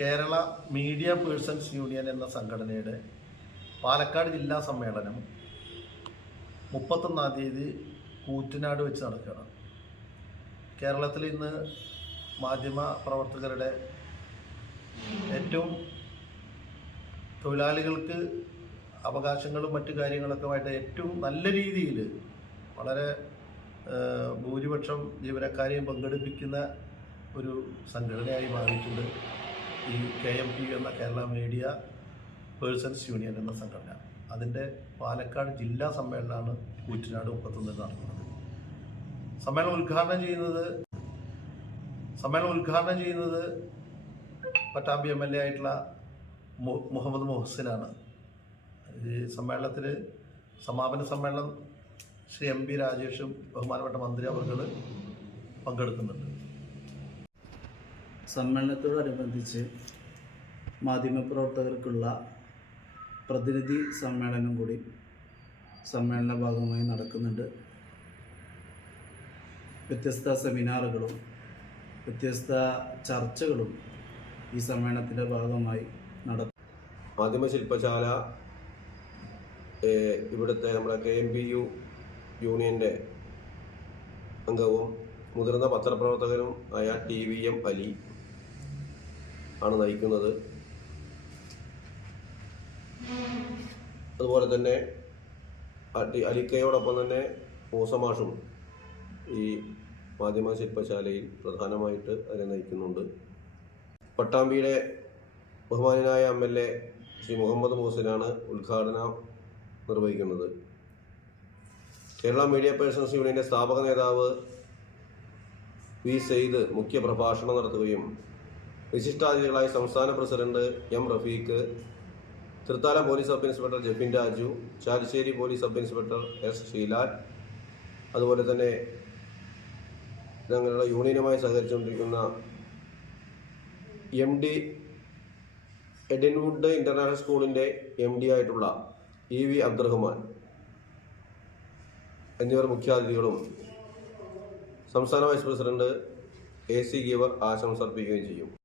Kerala media persons union എന്ന സംഘടനയുടെ പാലക്കാട് ജില്ലാ സമ്മേളനം 31-ാം തീയതി കൂറ്റനാട് വെച്ച് നടക്കുകയാണ്. കേരളത്തിൽ ഇന്ന് മാധ്യമ പ്രവർത്തകരുടെ ഏറ്റവും തൊഴിലാളികൾക്ക് അവകാശങ്ങളും മറ്റു കാര്യങ്ങളൊക്കെ ഏറ്റവും നല്ല രീതിയിൽ വളരെ ഭൂരിപക്ഷം ജീവനക്കാരെയും പങ്കെടുപ്പിക്കുന്ന ഒരു സംഘടനയായി മാറിയിട്ടുണ്ട് ഈ KMP എന്ന കേരള മീഡിയ പേഴ്സൺസ് യൂണിയൻ എന്ന സംഘടന. അതിൻ്റെ പാലക്കാട് ജില്ലാ സമ്മേളനമാണ് കൂറ്റനാട് 31 നടക്കുന്നത്. സമ്മേളനം ഉദ്ഘാടനം ചെയ്യുന്നത് പട്ടാമ്പി MLA ആയിട്ടുള്ള മുഹമ്മദ് മുഹസിനാണ്. ഈ സമ്മേളനത്തിൽ സമാപന സമ്മേളനം ശ്രീ MP രാജേഷും ബഹുമാനപ്പെട്ട മന്ത്രി അവർ പങ്കെടുക്കുന്നുണ്ട്. സമ്മേളനത്തോടനുബന്ധിച്ച് മാധ്യമപ്രവർത്തകർക്കുള്ള പ്രതിനിധി സമ്മേളനം കൂടി സമ്മേളന ഭാഗമായി നടക്കുന്നുണ്ട്. വ്യത്യസ്ത സെമിനാറുകളും വ്യത്യസ്ത ചർച്ചകളും ഈ സമ്മേളനത്തിൻ്റെ ഭാഗമായി നടക്കും. മാധ്യമശില്പശാല ഇവിടുത്തെ നമ്മുടെ KMPU യൂണിയൻ്റെ അംഗവും മുതിർന്ന പത്രപ്രവർത്തകനും ആയ TVM അലി ആണ് നയിക്കുന്നത്. അതുപോലെ തന്നെ അലിക്കയോടൊപ്പം തന്നെ മൂസമാഷും ഈ മാധ്യമ ശില്പശാലയിൽ പ്രധാനമായിട്ട് അതിനെ നയിക്കുന്നുണ്ട്. പട്ടാമ്പിയുടെ ബഹുമാനായ MLA ശ്രീ മുഹമ്മദ് മുഹസിനാണ് ഉദ്ഘാടനം നിർവഹിക്കുന്നത്. കേരള മീഡിയ പേഴ്സൺസ് യൂണിയൻ്റെ സ്ഥാപക നേതാവ് V. സെയ്ദ് മുഖ്യ പ്രഭാഷണം നടത്തുകയും വിശിഷ്ടാതിഥികളായ സംസ്ഥാന president M. Rafeeq, Thrithala police sub inspector Jefin Raju, Chalissery police sub inspector S. Sheelal, അതുപോലെ തന്നെ ഞങ്ങളുടെ യൂണിയനുമായി സഹകരിച്ചുകൊണ്ടിരിക്കുന്ന MD എഡിൻവുഡ് ഇൻ്റർനാഷണൽ സ്കൂളിൻ്റെ MD ആയിട്ടുള്ള EV അബ്ദുറഹ്മാൻ എന്നിവർ മുഖ്യാതിഥികളും സംസ്ഥാന വൈസ് പ്രസിഡന്റ് AC ഗീവർ ആശംസ അർപ്പിക്കുകയും ചെയ്യും.